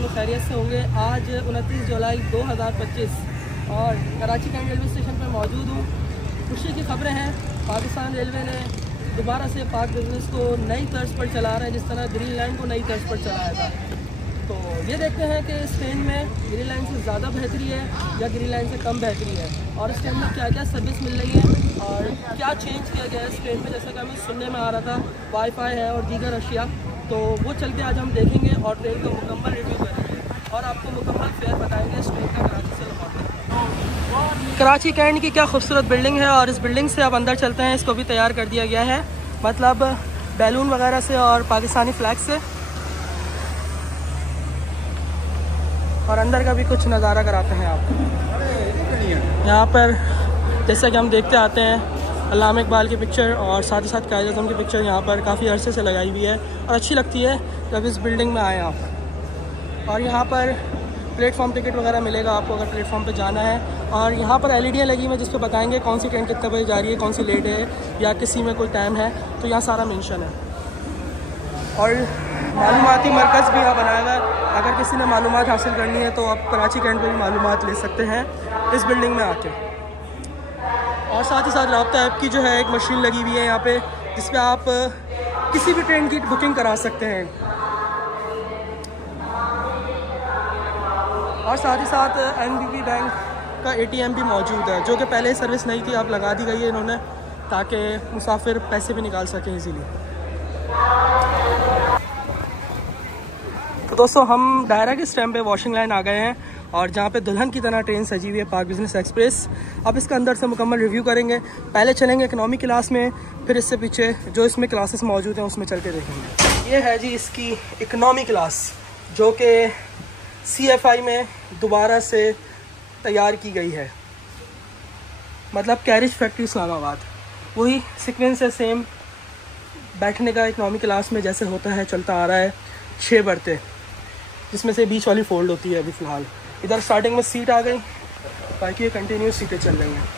लोग खैरियत से होंगे। आज 29 जुलाई 2025 और कराची कैंट रेलवे स्टेशन पर मौजूद हूँ। खुशी की खबरें हैं, पाकिस्तान रेलवे ने दोबारा से पाक बिजनेस को नई तर्ज पर चला रहा है, जिस तरह ग्रीन लाइन को नई तर्ज पर चलाया था। तो ये देखते हैं कि इस ट्रेन में ग्रीन लाइन से ज़्यादा बेहतरी है या ग्रीन लाइन से कम बेहतरी है, और इस ट्रेन में क्या क्या सर्विस मिल रही है और क्या चेंज किया गया है इस ट्रेन में। जैसा कि हमें सुनने में आ रहा था वाईफाई है और दीगर अशिया, तो वो चल के आज हम देखेंगे और ट्रेन का मुकम्मल रिव्यू करेंगे और आपको मुकम्मल फेयर बताएंगे इस ट्रेन का कराची से लौटने। कराची कैंट की क्या खूबसूरत बिल्डिंग है, और इस बिल्डिंग से अब अंदर चलते हैं। इसको भी तैयार कर दिया गया है, मतलब बैलून वगैरह से और पाकिस्तानी फ्लैग से, और अंदर का भी कुछ नज़ारा कराते हैं आपको। यहाँ पर जैसा कि हम देखते आते हैं अल्लामा इकबाल की पिक्चर और साथ ही साथ कायद आज़म की पिक्चर यहाँ पर काफ़ी अरसे से लगाई हुई है और अच्छी लगती है जब इस बिल्डिंग में आए आप। और यहाँ पर प्लेटफॉर्म टिकट वगैरह मिलेगा आपको अगर प्लेटफॉर्म पे जाना है, और यहाँ पर एलईडियाँ लगी हुई हैं जिस पर बताएंगे कौन सी ट्रेन कितने बजे जा रही है, कौन सी लेट है या किसी में कोई टाइम है, तो यहाँ सारा मेंशन है। और मालूमाती मरकज़ भी यहाँ बनाया हुआ है, अगर किसी ने मालूमात हासिल करनी है तो आप कराची कैंट पर भी मालूमात ले सकते हैं इस बिल्डिंग में आके। और साथ ही साथ राब्ता ऐप की जो है एक मशीन लगी हुई है यहाँ पे, जिस पे आप किसी भी ट्रेन की बुकिंग करा सकते हैं। और साथ ही साथ एनबीबी बैंक का एटीएम भी मौजूद है, जो कि पहले सर्विस नहीं थी, अब लगा दी गई है इन्होंने ताकि मुसाफिर पैसे भी निकाल सकें इजीली। तो दोस्तों हम डायरेक्ट इस टाइम पे वॉशिंग लाइन आ गए हैं, और जहाँ पे दुल्हन की तरह ट्रेन सजी हुई है पाक बिजनेस एक्सप्रेस। अब इसका अंदर से मुकम्मल रिव्यू करेंगे। पहले चलेंगे इकनॉमी क्लास में, फिर इससे पीछे जो इसमें क्लासेस मौजूद हैं उसमें चल के देखेंगे। ये है जी इसकी इकनॉमी क्लास, जो कि CFI में दोबारा से तैयार की गई है, मतलब कैरिज फैक्ट्री इस्लामाबाद। वही सीक्वेंस है सेम बैठने का इकनॉमी क्लास में जैसे होता है, चलता आ रहा है। 6 बर्थे, जिसमें से बीच वाली फोल्ड होती है। अभी फ़िलहाल इधर स्टार्टिंग में सीट आ गई, बाकी ये कंटिन्यूस सीटें चल रही हैं।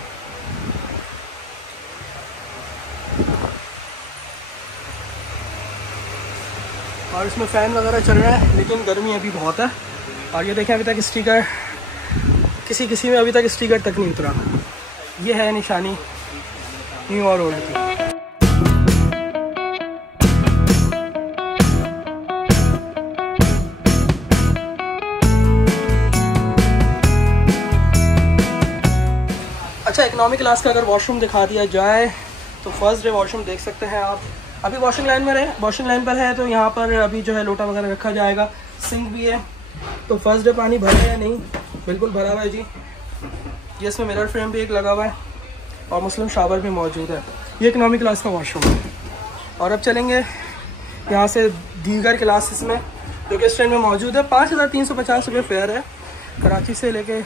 और इसमें फ़ैन वगैरह चल रहा है, लेकिन गर्मी अभी बहुत है। और ये देखें अभी तक स्टिकर किसी में अभी तक स्टिकर तक नहीं उतरा। ये है निशानी न्यू और ओल्ड की। अच्छा, इकनॉमी क्लास का अगर वॉशरूम दिखा दिया जाए तो फर्स्ट डे वॉशरूम देख सकते हैं आप। अभी वॉशिंग लाइन पर है, तो यहाँ पर अभी जो है लोटा वगैरह रखा जाएगा। सिंक भी है, तो फर्स्ट डे पानी भरा है नहीं, बिल्कुल भरा हुआ है जी। ये इसमें मिरर फ्रेम भी एक लगा हुआ है और मुस्लिम शावर भी मौजूद है। ये इकनॉमी क्लास का वॉशरूम है। और अब चलेंगे यहाँ से दीगर क्लासेस में, जो कि इस ट्रेन में मौजूद है। 5350 रुपये फेयर है कराची से लेके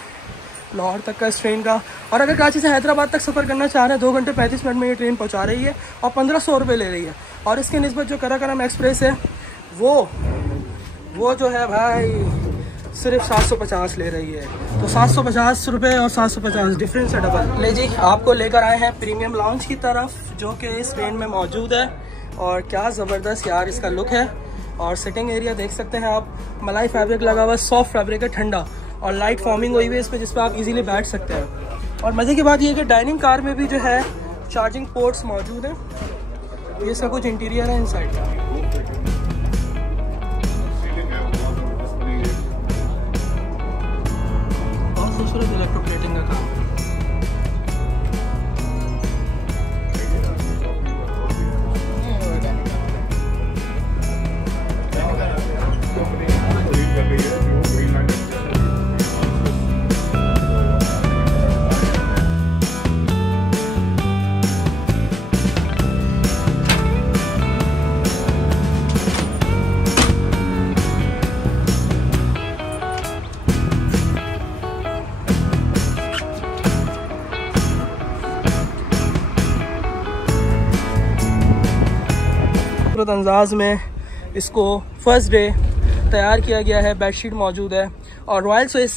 लाहौर तक का इस ट्रेन का। और अगर कराची से हैदराबाद तक सफ़र करना चाह रहे हैं 2 घंटे 35 मिनट में ये ट्रेन पहुंचा रही है और 1500 रुपये ले रही है। और इसके निस्बत जो कराकरम एक्सप्रेस है वो जो है भाई सिर्फ 750 ले रही है। तो 750 रुपये और 750 डिफरेंस है डबल। ले जी, आपको लेकर आए हैं प्रीमियम लाउंज की तरफ, जो कि इस ट्रेन में मौजूद है। और क्या ज़बरदस्त यार इसका लुक है। और सिटिंग एरिया देख सकते हैं आप, मलाई फैब्रिक लगा हुआ है, सॉफ्ट फैब्रिक है, ठंडा, और लाइट फॉर्मिंग हुई हुई है इस पर, जिस पर आप इजीली बैठ सकते हैं। और मज़े की बात यह है कि डाइनिंग कार में भी जो है चार्जिंग पोर्ट्स मौजूद हैं। ये सब कुछ इंटीरियर है इनसाइड का। बहुत खूबसूरत इलेक्ट्रोप्लेटिंग का काम। अंदाज में इसको फर्स्ट डे तैयार किया गया है। बेडशीट मौजूद है, और रॉयल स्विस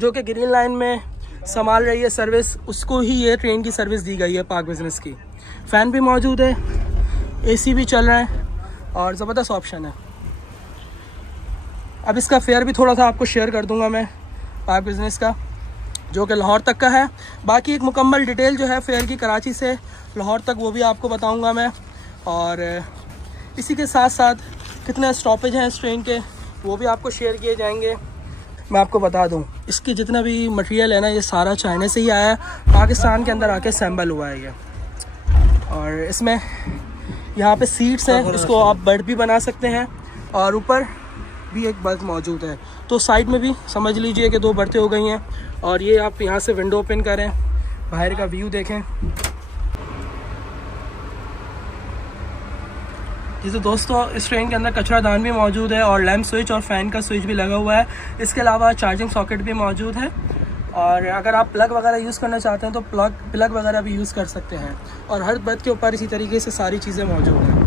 जो कि ग्रीन लाइन में संभाल रही है सर्विस, उसको ही ये ट्रेन की सर्विस दी गई है पाक बिजनेस की। फ़ैन भी मौजूद है, AC भी चल रहा है, और ज़बरदस्त ऑप्शन है। अब इसका फेयर भी थोड़ा सा आपको शेयर कर दूंगा मैं, पाक बिज़नेस का, जो कि लाहौर तक का है। बाकी एक मुकम्मल डिटेल जो है फेयर की कराची से लाहौर तक, वो भी आपको बताऊंगा मैं। और इसी के साथ साथ कितने स्टॉपेज हैं इस ट्रेन के, वो भी आपको शेयर किए जाएंगे। मैं आपको बता दूं, इसकी जितना भी मटेरियल है ना, ये सारा चाइना से ही आया है, पाकिस्तान के अंदर आके असेंबल हुआ है ये। और इसमें यहाँ पे सीट्स हैं, इसको आप बेड भी बना सकते हैं, और ऊपर भी एक बर्थ मौजूद है। तो साइड में भी समझ लीजिए कि 2 बर्तें हो गई हैं। और ये आप यहाँ से विंडो ओपन करें, बाहर का व्यू देखें। जी तो दोस्तों, इस ट्रेन के अंदर कचरादान भी मौजूद है, और लैंप स्विच और फ़ैन का स्विच भी लगा हुआ है। इसके अलावा चार्जिंग सॉकेट भी मौजूद है, और अगर आप प्लग वगैरह यूज़ करना चाहते हैं तो प्लग वगैरह भी यूज़ कर सकते हैं। और हर बर्थ के ऊपर इसी तरीके से सारी चीज़ें मौजूद हैं।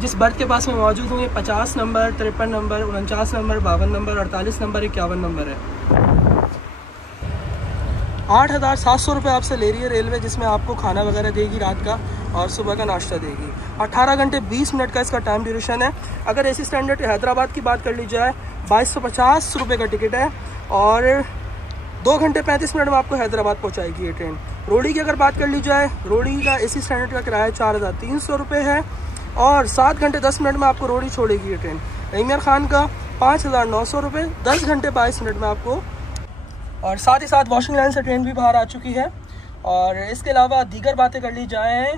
जिस बर्थ के पास में मौजूद होंगे 50 number, 53 number, 49 number, 52 number, 48 number, 51 number है। 8,700 रुपये आपसे ले रही है रेलवे, जिसमें आपको खाना वगैरह देगी रात का, और सुबह का नाश्ता देगी। 18 घंटे 20 मिनट का इसका टाइम ड्यूरेशन है। अगर एसी स्टैंडर्ड हैदराबाद की बात कर ली जाए, 2250 रुपये का टिकट है, और 2 घंटे 35 मिनट में आपको हैदराबाद पहुंचाएगी ये ट्रेन। रोडी की अगर बात कर ली जाए, रोडी का एसी स्टैंडर्ड का किराया 4,300 रुपये है, और 7 घंटे 10 मिनट में आपको रोडी छोड़ेगी ये ट्रेन। रहीमियार खान का 5,900 रुपये, 10 घंटे 22 मिनट में आपको। और साथ ही साथ वॉशिंग लाइन से ट्रेन भी बाहर आ चुकी है। और इसके अलावा दीगर बातें कर ली जाएँ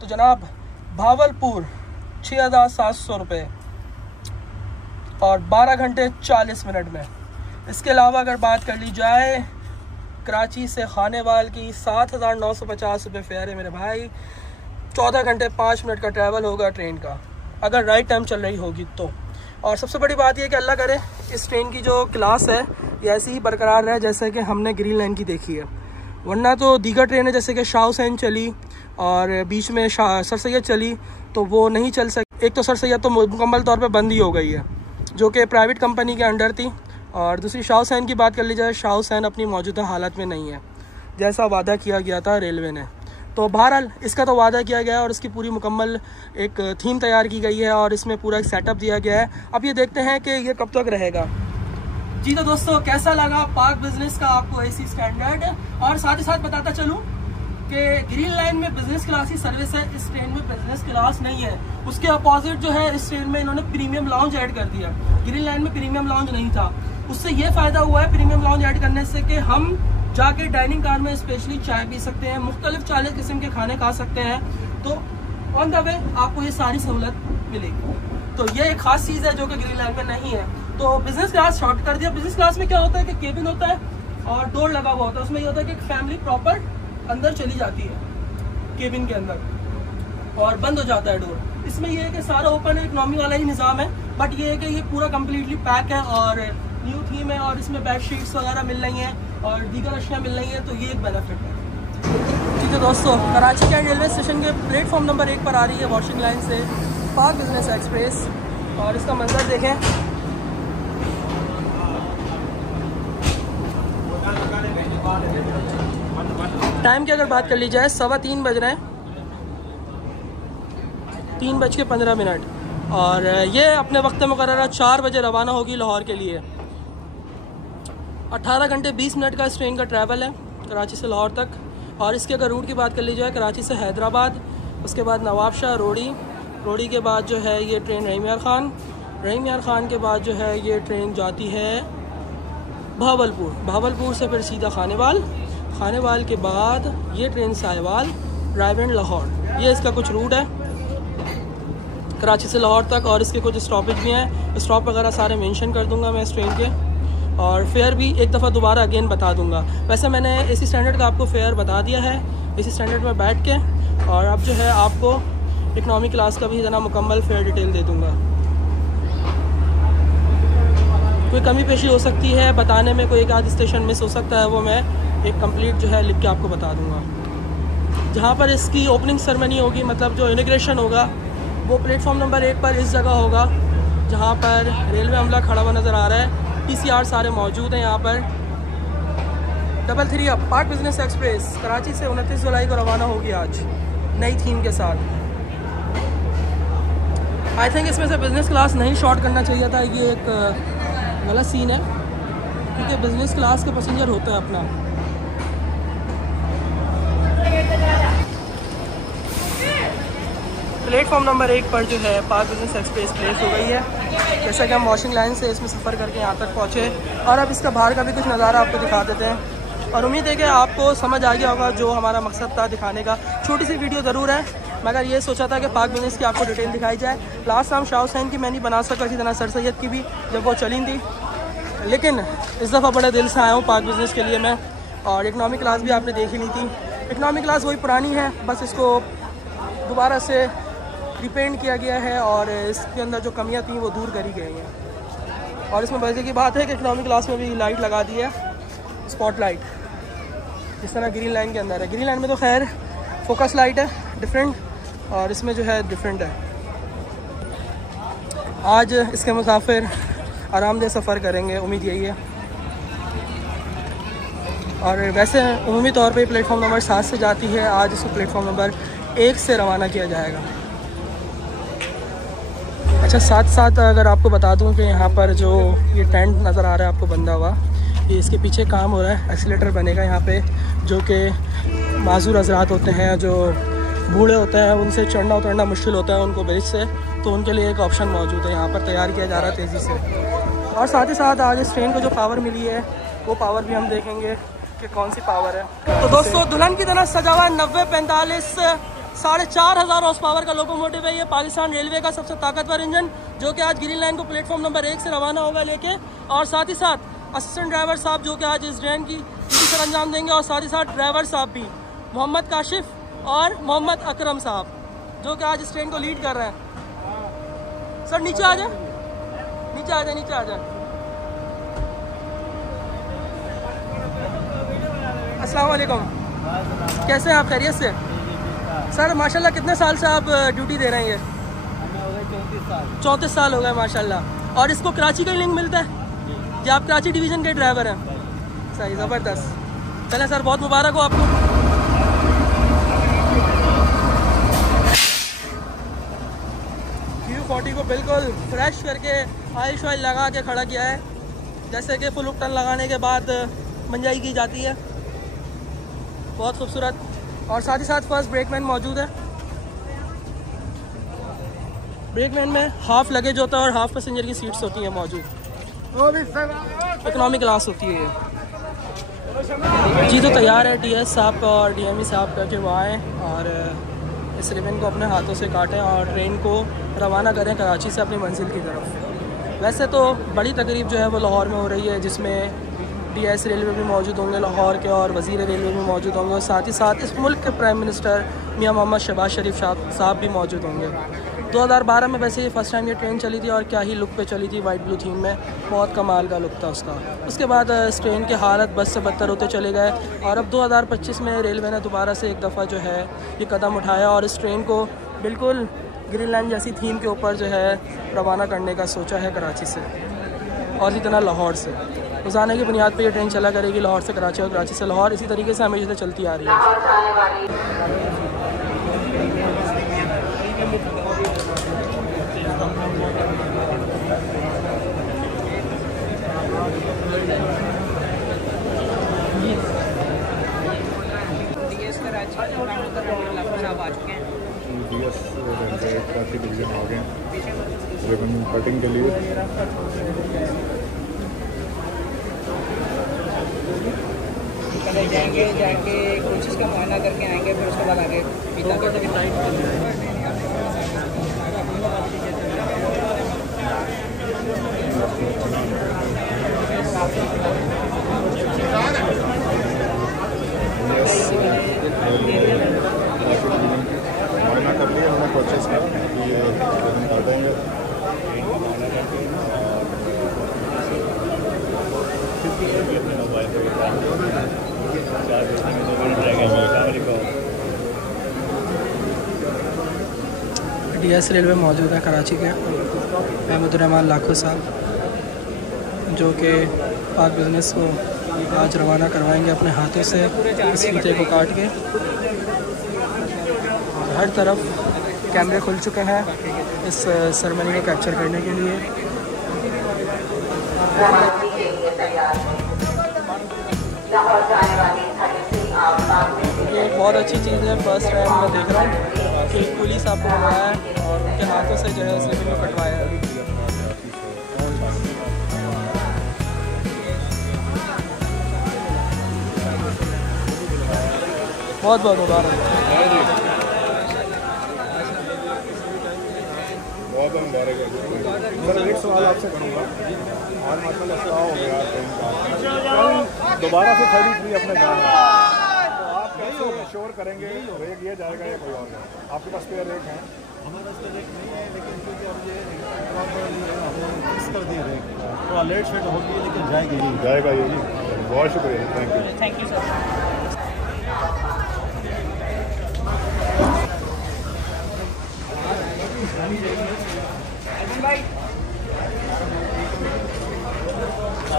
तो जनाब, भावलपुर 6,700 रुपये, और 12 घंटे 40 मिनट में। इसके अलावा अगर बात कर ली जाए कराची से खानेवाल की, 7,950 रुपये फेयर है मेरे भाई। 14 घंटे 5 मिनट का ट्रैवल होगा ट्रेन का, अगर राइट टाइम चल रही होगी तो। और सबसे बड़ी बात यह कि अल्लाह करे इस ट्रेन की जो क्लास है ये ऐसी ही बरकरार रहे जैसे कि हमने ग्रीन लाइन की देखी है। वरना तो दीगर ट्रेनें जैसे कि शाह हुसैन चली और बीच में सर सैयद चली, तो वो नहीं चल सकी। एक तो सर सैयद तो मुकम्मल तौर पे बंद ही हो गई है, जो कि प्राइवेट कंपनी के अंडर थी। और दूसरी शाह हुसैन की बात कर ली जाए, शाह हुसैन अपनी मौजूदा हालत में नहीं है, जैसा वादा किया गया था रेलवे ने। तो बहरहाल इसका तो वादा किया गया है, और इसकी पूरी मुकम्मल एक थीम तैयार की गई है, और इसमें पूरा एक सेटअप दिया गया है। अब ये देखते हैं कि ये कब तक रहेगा। जी तो दोस्तों, कैसा लगा पाक बिजनेस का आपको एसी स्टैंडर्ड? और साथ ही साथ बताता चलूँ कि ग्रीन लाइन में बिजनेस क्लास की सर्विस है, इस ट्रेन में बिजनेस क्लास नहीं है। उसके अपोजिट जो है इस ट्रेन में इन्होंने प्रीमियम लाउंज ऐड कर दिया। ग्रीन लाइन में प्रीमियम लाउंज नहीं था, उससे ये फ़ायदा हुआ है प्रीमियम लाउंज ऐड करने से कि हम जाके डाइनिंग कार में स्पेशली चाय पी सकते हैं, मुख्तलिफ 40 किस्म के खाने खा सकते हैं। तो ऑन द वे आपको ये सारी सहूलत मिलेगी। तो ये एक खास चीज़ है जो कि ग्रीन लाइन में नहीं है। तो बिजनेस क्लास शॉर्ट कर दिया। बिजनेस क्लास में क्या होता है कि केबिन होता है और डोर लगा हुआ होता है। उसमें ये होता है कि फैमिली प्रॉपर अंदर चली जाती है केबिन के अंदर और बंद हो जाता है डोर। इसमें यह है कि सारा ओपन है, इकनॉमी वाला ही निज़ाम है, बट ये है कि ये पूरा कम्प्लीटली पैक है और न्यू थीम है, और इसमें बेड शीट्स वगैरह मिल रही हैं और दीगर अशिया मिल रही हैं। तो ये एक बेनिफिट है। ठीक है दोस्तों, कराची के रेलवे स्टेशन के प्लेटफॉर्म नंबर 1 पर आ रही है वॉशिंग लाइन से पाक बिजनेस एक्सप्रेस, और इसका मंजर देखें। टाइम की अगर बात कर ली जाए 3:15 बज रहे हैं, 3:15, और ये अपने वक्त मुकर्ररा 4 बजे रवाना होगी लाहौर के लिए। 18 घंटे 20 मिनट का इस ट्रेन का ट्रैवल है कराची से लाहौर तक। और इसके अगर रूट की बात कर ली जाए, कराची से हैदराबाद, उसके बाद नवाबशाह, रोडी के बाद जो है ये ट्रेन रहीमियार खान के बाद जो है ये ट्रेन जाती है भावलपुर से फिर सीधा खानेवाल के बाद ये ट्रेन साहिवाल, रायवेंड, लाहौर। ये इसका कुछ रूट है कराची से लाहौर तक, और इसके कुछ स्टॉपेज भी हैं। स्टॉप वगैरह सारे मेंशन कर दूंगा मैं इस ट्रेन के, और फेयर भी एक दफ़ा दोबारा अगेन बता दूंगा। वैसे मैंने एसी स्टैंडर्ड का आपको फेयर बता दिया है एसी स्टैंडर्ड में बैठ के, और अब जो है आपको इकनॉमी क्लास का भी जना मुकम्मल फेयर डिटेल दे दूंगा। कोई कमी पेशी हो सकती है बताने में, कोई एक आध स्टेशन मिस हो सकता है, वो मैं एक कंप्लीट जो है लिख के आपको बता दूंगा। जहाँ पर इसकी ओपनिंग सेरेमनी होगी, मतलब जो इनॉग्रेशन होगा, वो प्लेटफॉर्म नंबर 1 पर इस जगह होगा जहाँ पर रेलवे अमला खड़ा हुआ नज़र आ रहा है। PCR सारे मौजूद हैं यहाँ पर। 333 अब पाक बिजनेस एक्सप्रेस कराची से 29 जुलाई को रवाना होगी आज नई थीम के साथ। आई थिंक इसमें से बिज़नेस क्लास नहीं शॉर्ट करना चाहिए था, ये एक गलत सीन है क्योंकि बिज़नेस क्लास का पैसेंजर होता है अपना। प्लेटफॉर्म नंबर 1 पर जो है पाक बिज़नेस एक्सप्रेस प्लेस हो गई है। जैसा कि हम वॉशिंग लाइन से इसमें सफ़र करके यहाँ तक पहुँचे और अब इसका बाहर का भी कुछ नज़ारा आपको दिखा देते हैं और उम्मीद है कि आपको समझ आ गया होगा जो हमारा मकसद था दिखाने का। छोटी सी वीडियो ज़रूर है, मगर ये सोचा था कि पाक बिज़नेस की आपको डिटेल दिखाई जाए। लास्ट टाइम शाह हुसैन की मैं नहीं बना सका, इसी तरह सर सैयद की भी जब वो चली थी, लेकिन इस दफ़ा बड़े दिल से आया हूँ पाक बिज़नेस के लिए मैं। और इकनॉमी क्लास भी आपने देख ही ली थी। इकनॉमी क्लास वही पुरानी है, बस इसको दोबारा से रिपेंट किया गया है और इसके अंदर जो कमियां थी वो दूर करी गई हैं। और इसमें मजे की बात है कि इकनॉमी क्लास में भी लाइट लगा दी है, स्पॉट लाइट, जिस तरह ग्रीन लाइन के अंदर है। ग्रीन लाइन में तो खैर फोकस लाइट है डिफरेंट, और इसमें जो है डिफरेंट है। आज इसके मुसाफिर आरामदेह सफ़र करेंगे, उम्मीद यही है। और वैसे उमूमी तौर पे प्लेटफॉर्म नंबर 7 से जाती है, आज इसको प्लेटफॉर्म नंबर 1 से रवाना किया जाएगा। अच्छा, साथ साथ अगर आपको बता दूं कि यहाँ पर जो ये टेंट नज़र आ रहा है आपको बंधा हुआ, ये इसके पीछे काम हो रहा है। एक्सीलेटर बनेगा यहाँ पे, जो कि माजूर हजरात होते हैं, जो बूढ़े होते हैं, उनसे चढ़ना उतरना मुश्किल होता है उनको ब्रिज से, तो उनके लिए एक ऑप्शन मौजूद है यहाँ पर, तैयार किया जा रहा है तेज़ी से। और साथ ही साथ आज इस ट्रेन को जो पावर मिली है वो पावर भी हम देखेंगे कि कौन सी पावर है। तो दोस्तों, दुल्हन की तरह सजा हुआ 9045 4,500 हॉर्स पावर का लोकोमोटिव है ये पाकिस्तान रेलवे का सबसे ताकतवर इंजन, जो कि आज ग्रीन लाइन को प्लेटफॉर्म नंबर 1 से रवाना होगा लेके। और साथ ही साथ असिस्टेंट ड्राइवर साहब जो कि आज इस ट्रेन की सर अंजाम देंगे, और साथ ही साथ ड्राइवर साहब भी मोहम्मद काशिफ और मोहम्मद अकरम साहब, जो कि आज इस ट्रेन को लीड कर रहे हैं। सर नीचे आ जाए, नीचे आ जाए, नीचे आ जाए। अस्सलाम वालेकुम, कैसे हैं आप? खैरियत से? सर माशाल्लाह कितने साल से आप ड्यूटी दे रहे हैं? ये 34 साल हो गए माशाल्लाह। और इसको कराची का ही लिंक मिलता है जी? आप कराची डिवीज़न के ड्राइवर हैं? सही, ज़बरदस्त। चलें सर, बहुत मुबारक हो आपको। Q40 को बिल्कुल फ्रेश करके ऑयल शॉयल लगा के खड़ा किया है, जैसे कि फुल उपटन लगाने के बाद मंजाई की जाती है। बहुत खूबसूरत। और साथ ही साथ फर्स्ट ब्रेकमैन मौजूद है। ब्रेकमैन में हाफ लगेज होता है और हाफ पैसेंजर की सीट्स होती हैं मौजूद। इकोनॉमी क्लास होती है ये जी। तो तैयार है DS साहब का और DME साहब का कि वो आएँ और इस रिबन को अपने हाथों से काटें और ट्रेन को रवाना करें कराची से अपनी मंजिल की तरफ। वैसे तो बड़ी तकरीब जो है वो लाहौर में हो रही है, जिसमें DS रेलवे भी मौजूद होंगे लाहौर के, और वज़ीर रेलवे भी मौजूद होंगे, और साथ ही साथ इस मुल्क के प्राइम मिनिस्टर मियां मोहम्मद शहबाज शरीफ साहब भी मौजूद होंगे। 2012 में वैसे ये फर्स्ट टाइम ये ट्रेन चली थी और क्या ही लुक पे चली थी, वाइट ब्लू थीम में, बहुत कमाल का लुक था उसका। उसके बाद इस ट्रेन के हालत बस से बदतर होते चले गए और अब 2025 में रेलवे ने दोबारा से एक दफ़ा जो है ये कदम उठाया और इस ट्रेन को बिल्कुल ग्रीन लाइन जैसी थीम के ऊपर जो है रवाना करने का सोचा है कराची से, और इसी तरह लाहौर से। रोज़ाना की बुनियाद पर यह ट्रेन चला करेगी लाहौर से कराची और कराची से लाहौर, इसी तरीके से हमेशा से चलती आ रही है। काफ़ी डिवीज़न आ गए रिबन कटिंग के लिए। पहले जाके कोचिज़ का मुआयना करके आएंगे, फिर उसके बाद आगे मुआयना कर लिया हमने कोचेस का, ये बता देंगे। DS रेलवे मौजूद है कराची के, महमूदुर्रहमान लाखो साहब जो कि पाक बिज़नेस को आज रवाना करवाएंगे अपने हाथों से इस फीते को काट के। हर तरफ कैमरे खुल चुके हैं इस सेरेमनी को कैप्चर करने के लिए। ये एक बहुत अच्छी चीज़ है। फर्स्ट टाइम मैं देख रहा हूँ कि पुलिस आपको बुलाया है और उनके हाथों से जो है स्लिपिंग को कटवाया है। बहुत बहुत मुबारक। बहुत मुबारक है सर। एक सवाल आपसे करूँगा, आज मतलब ऐसा हो गया कल दोबारा से 33 अपने गाँव में, तो आप कैसे इंश्योर करेंगे रेक दिया जाएगा या कोई और है? आपके पास पेयर रेक हैं? हमारे पास रेक नहीं है, लेकिन क्योंकि अब ये हमने फिक्स कर दिए रेक, तो अलर्ट शेड होगी लेकिन जाएगा ये जी। बहुत शुक्रिया, थैंक यू सर।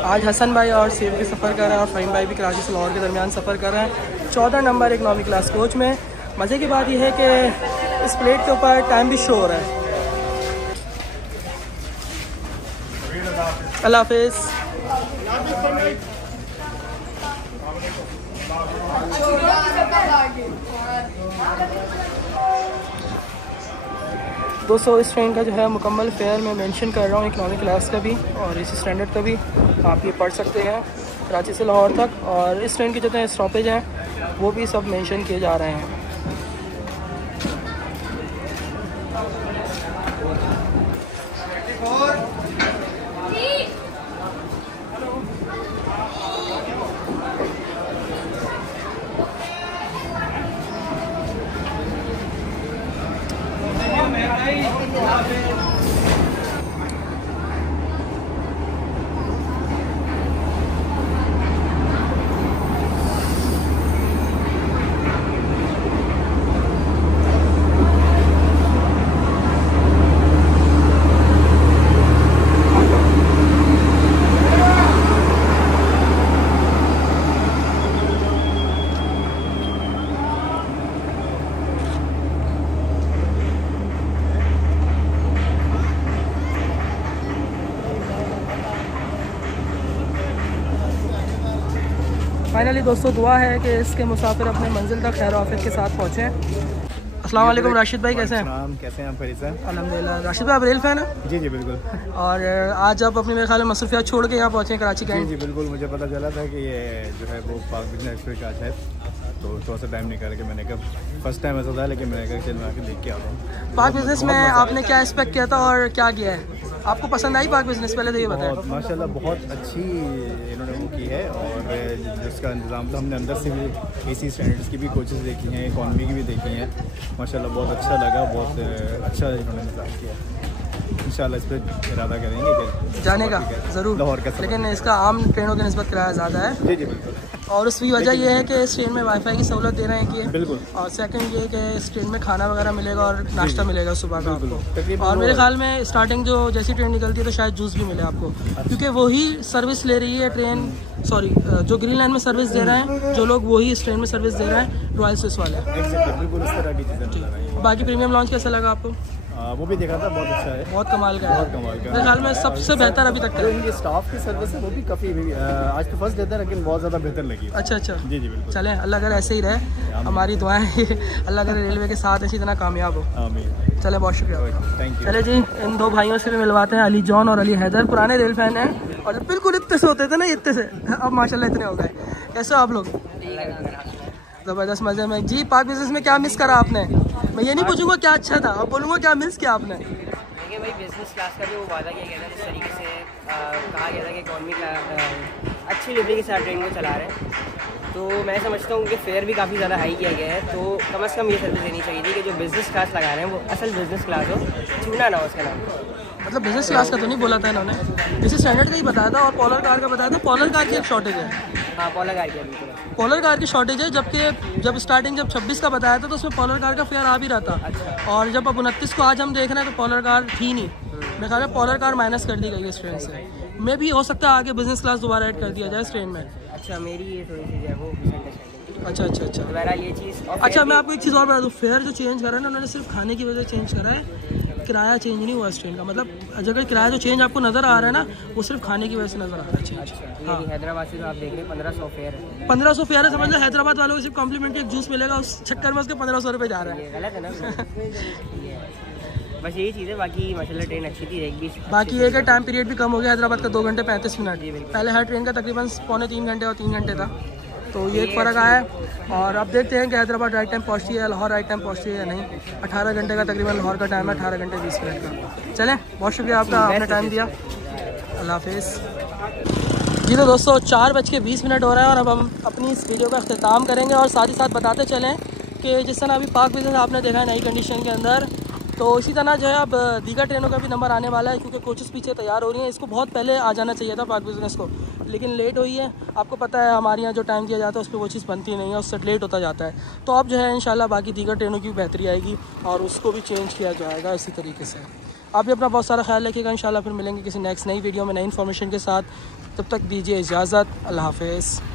आज हसन भाई और सेब भी सफ़र कर रहे हैं और फ़हीम भाई भी कराची से लाहौर के दरमियान सफ़र कर रहे हैं 14 नंबर इकनॉमी क्लास कोच में। मज़े की बात यह है कि इस प्लेट के ऊपर टाइम भी शो हो रहा है। अल्लाह हाफिज़। दोस्तों इस ट्रेन का जो है मुकम्मल फेयर मैं मेंशन कर रहा हूँ, इकनॉमी क्लास का भी और इसी स्टैंडर्ड का भी आप ये पढ़ सकते हैं कराची से लाहौर तक। और इस ट्रेन के जितने स्टॉपेज हैं वो भी सब मेंशन किए जा रहे हैं। फाइनली दोस्तों दुआ है कि इसके मुसाफिर अपने मंजिल तक खैर आफियत के साथ पहुँचें। अस्सलाम वालेकुम राशिद भाई, कैसे हैं? कैसे हैं आप? फरीद साहब अल्हम्दुलिल्लाह। राशिद भाई आप रेल फैन हैं? जी जी बिल्कुल। और आज आप अपनी मेरे ख्याल में मसरूफियात छोड़ के यहाँ पहुँचे कराची का? जी बिल्कुल, मुझे पता चला था कि ये जो है वो पाक बिजनेस एक्सप्रेस का है, तो थोड़ा सा टाइम निकाल के मैंने कहा फर्स्ट टाइम ऐसा था, लेकिन मैंने कहा चल मैं आके देख के आता हूँ। पाक बिजनेस में आपने क्या एक्सपेक्ट किया था और क्या किया है? आपको पसंद आई पाक बिजनेस? पहले तो ये बताएं। माशाल्लाह बहुत अच्छी इन्होंने वो की है और जिसका इंतज़ाम तो हमने अंदर से भी AC स्टैंडर्ड्स की भी कोचेस देखी हैं, इकॉनमी की भी देखी हैं। माशाल्लाह बहुत अच्छा लगा, बहुत अच्छा इन्होंने इंतज़ाम किया। इंशाल्लाह इस पर इरादा करेंगे कि जाने का ज़रूर लाहौर का, लेकिन इसका आम ट्रेनों की निस्बत किराया ज़्यादा है। जी जी बिल्कुल। और उसकी वजह यह है कि इस ट्रेन में वाईफाई की सहूलत दे रहे हैं कि बिल्कुल, और सेकंड ये कि इस ट्रेन में खाना वगैरह मिलेगा और नाश्ता मिलेगा सुबह का आपको। और मेरे ख्याल में स्टार्टिंग जो जैसी ट्रेन निकलती है तो शायद जूस भी मिले आपको, क्योंकि वही सर्विस ले रही है ट्रेन, सॉरी जो ग्रीन लाइन में सर्विस दे रहे हैं जो लोग, वही इस ट्रेन में सर्विस दे रहे हैं रॉयल स्विस वाले। बिल्कुल इस तरह की चीज़ें। बाकी प्रीमियम लॉन्च कैसा लगा आपको? वो भी देखा था, बहुत अच्छा है, बहुत कमाल का है। बहुत कमाल का मेरे ख्याल में सबसे बेहतर अभी तक का है। ये स्टाफ की सर्विस है वो भी काफ़ी, आज तो फर्स्ट देता है लेकिन बहुत ज़्यादा बेहतर लगी। अच्छा अच्छा, जी जी बिल्कुल। चलें, अल्लाह करे ऐसे ही रहे, हमारी दुआएं अल्लाह करे रेलवे के साथ इसी तरह कामयाब हो। आमीन। चले, बहुत शुक्रिया, थैंक यू। चले जी, इन दो भाइयों से भी मिलवाते हैं, अली जॉन और अली हैदर, पुराने रेल फैन हैं और बिल्कुल इतने से होते थे ना, इतने से, अब माशाल्लाह इतने हो गए। कैसे हो आप लोग? ज़बरदस्त मज़े में जी। पाक बिजनेस में क्या मिस करा आपने? मैं ये नहीं पूछूंगा क्या अच्छा था, अब बोलूँगा क्या मिस किया आपने। देखिए भाई, बिजनेस क्लास का जो वादा किया गया था, जिस तरीके से कहा गया था कि इकॉनमी का अच्छी लिवरी के साथ ट्रेन को चला रहे हैं, तो मैं समझता हूँ कि फेयर भी काफ़ी ज़्यादा हाई किया गया है। तो कम से कम ये सर्विस देनी चाहिए थी कि जो बिज़नेस क्लास लगा रहे हैं वो असल बिज़नेस क्लास हो, छूना ना हो उसका नाम। मतलब बिजनेस क्लास का तो नहीं बोला था इन्होंने, जैसे स्टैंडर्ड का ही बताया था और पॉलर कार का बताया था। पॉलर कार की एक शॉर्टेज है। हाँ, पॉलर कार की बिल्कुल, पॉलर कार की शॉर्टेज है, जबकि जब स्टार्टिंग जब 26 का बताया था तो उसमें पॉलर कार का फेयर आ भी रहा था। अच्छा। और जब अब 29 को आज हम देख रहे हैं तो पॉलर कार थी नहीं। मेरे ख्याल में पॉलर कार माइनस कर दी गई है इस ट्रेन से। मे भी हो सकता है आगे बिजनेस क्लास दोबारा ऐड कर दिया जाए इस ट्रेन में। अच्छा, मेरी ये थोड़ी सी है वो मिसअंडरस्टैंडिंग। अच्छा अच्छा अच्छा। तो बहरहाल ये चीज़। अच्छा मैं आपको एक चीज़ और बता दूँ, फेयर जो चेंज करा है ना उन्होंने सिर्फ खाने की वजह से चेंज करा है, किराया चेंज नहीं हुआ इस ट्रेन का। मतलब अगर किराया जो चेंज आपको नज़र आ रहा है ना वो सिर्फ खाने की वजह से नज़र आ रहा है चेंज। हाँ हैदराबाद से तो आप देख रहे हैं 1500 फेयर है। 1500 फेयर है, समझ लो हैदराबाद वालों को सिर्फ कॉम्प्लीमेंट्री एक जूस मिलेगा, उस चक्कर में उसके 1500 रुपये जा रहा है। ये गलत है ना। बस यही चीज़ है, बाकी माशाल्लाह ट्रेन अच्छी थी रहेगी। बाकी एक है टाइम पीरियड भी कम हो गया हैदराबाद का, 2 घंटे 35 मिनट। पहले हर ट्रेन का तकरीबन 2.25 घंटे और 3 घंटे था, तो ये एक फ़र्क आया है। और अब देखते हैं कि हैदराबाद राइट टाइम पहुँचती है, लाहौर राइट टाइम पहुँचती है या नहीं। 18 घंटे का तकरीबन लाहौर का टाइम है, 18 घंटे 20 मिनट का। चलें, बहुत शुक्रिया आपका, आपने टाइम दिया। अल्लाह हाफिज़। जी तो दोस्तों 4:20 हो रहा है और अब हम अपनी इस वीडियो का अख्ताम करेंगे और साथ ही साथ बताते चलें कि जिस तरह अभी पाक बिजनेस आपने देखा है नई कंडीशन के अंदर, तो इसी तरह जो है अब दीगर ट्रेनों का भी नंबर आने वाला है, क्योंकि कोचेस पीछे तैयार हो रही हैं। इसको बहुत पहले आ जाना चाहिए था पाक बिजनेस को, लेकिन लेट हुई है। आपको पता है हमारे यहाँ जो टाइम दिया जाता है उस पर वो चीज़ बनती नहीं है, उससे लेट होता जाता है। तो अब जो है इंशाल्लाह बाकी दीगर ट्रेनों की भी बेहतरी आएगी और उसको भी चेंज किया जाएगा इसी तरीके से। आप भी अपना बहुत सारा ख्याल रखिएगा। इंशाल्लाह फिर मिलेंगे किसी नेक्स्ट नई वीडियो में नई इन्फॉर्मेशन के साथ। तब तक दीजिए इजाज़त। अल्लाह हाफिज़।